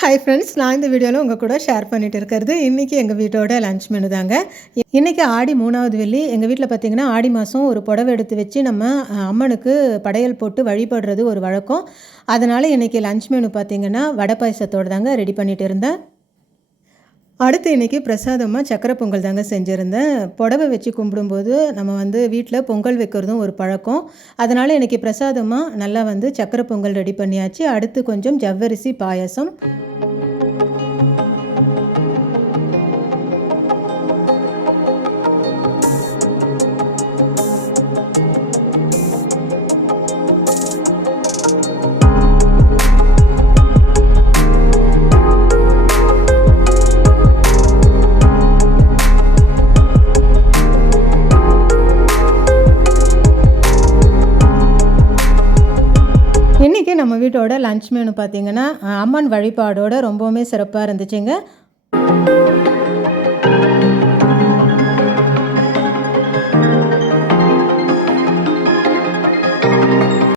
Hi friends, நான் இந்த வீடியோவில் உங்கள் கூட ஷேர் பண்ணிட்டு இருக்கிறது இன்றைக்கி எங்கள் வீட்டோட லன்ச் மெனு தாங்க. இன்றைக்கி ஆடி 3வது வெள்ளி. எங்கள் வீட்டில் பார்த்திங்கன்னா ஆடி மாதம் ஒரு புடவை எடுத்து வச்சு நம்ம அம்மனுக்கு படையல் போட்டு வழிபடுறது ஒரு வழக்கம். அதனால் இன்றைக்கி லன்ச் மெனு பார்த்திங்கன்னா வடை பாயசத்தோடு தாங்க ரெடி பண்ணிகிட்டு இருந்தேன். அடுத்து இன்றைக்கி பிரசாதமாக சக்கரை பொங்கல் தாங்க செஞ்சுருந்தேன். புடவை வச்சு கும்பிடும்போது நம்ம வீட்டில் பொங்கல் வைக்கிறதும் ஒரு பழக்கம். அதனால் இன்றைக்கி பிரசாதமாக நல்லா சக்கரை பொங்கல் ரெடி பண்ணியாச்சு. அடுத்து கொஞ்சம் ஜவ்வரிசி பாயசம். இன்றைக்கி நம்ம வீட்டோட லன்ச் மெனு பார்த்திங்கன்னா அம்மன் வழிபாடோடு ரொம்பவுமே சிறப்பாக இருந்துச்சுங்க.